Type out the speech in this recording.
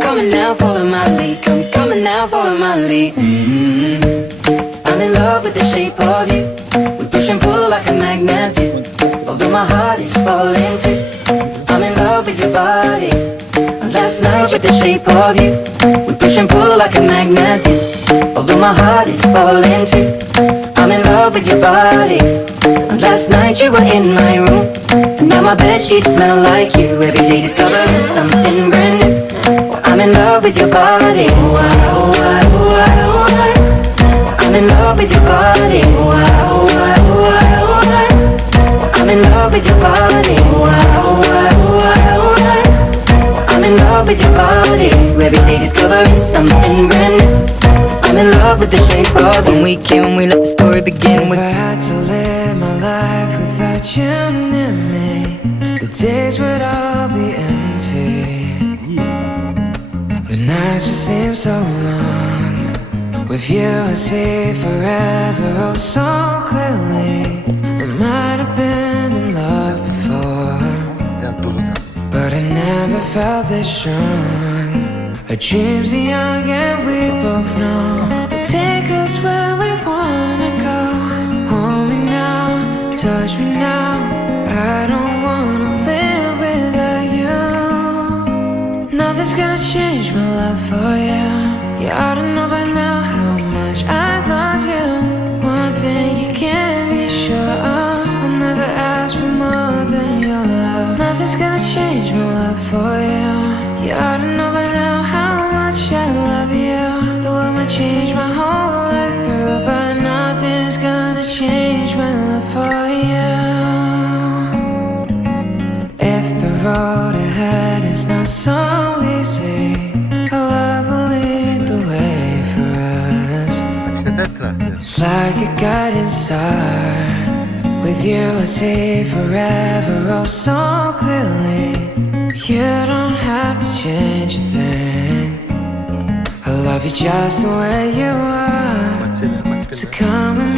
Coming now, follow my lead. Coming now, follow my lead. I'm in love with the shape of you. We push and pull like a magnet do. Although my heart is falling too. I'm in love with your body. Last night with the shape of you. We push and pull like a magnet do. Although my heart is falling too. I'm in love with your body. Last night you were in my room, and now my bedsheets smell like you. Every day discovering something brand new. I'm in love with your body. I'm in love with your body. I'm in love with your body. I'm in love with your body. Every day discovering something brand new. I'm in love with the shape of when we can, we let the story begin. If I had to live my life without you near me, the days would all be empty. The nights would seem so long. With you I see forever oh so clearly. We might have been in love before, but I never felt this strong. Our dreams are young and we both know they'll take us where we wanna go. Hold me now, touch me now. I don't wanna live without you. Nothing's gonna change my love for you. You ought to know by now how much so easy. Our love will lead the way for us, like a guiding star. With you I see forever oh so clearly. You don't have to change a thing. I love you just the way you are. So come and